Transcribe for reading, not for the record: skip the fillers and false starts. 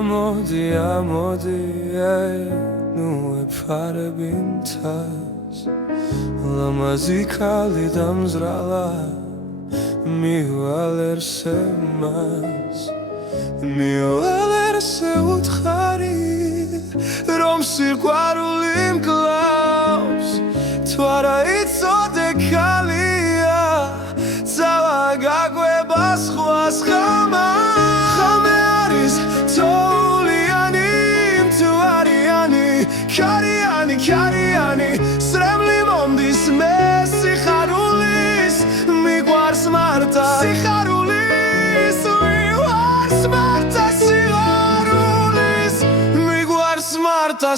ამოდი ნუ ეფარებინთას ლამაზი ქალი დამზრალა მივალერსე მას მივალერსე უთხარი რომ სიყვარული მკლავს თუ არა იცოდე ქალია ძალა გაგვება სხვას ხამა Kariyani, sremli mondis me sixarulis miqvars marta sixarulis miqvars marta sixarulis miqvars marta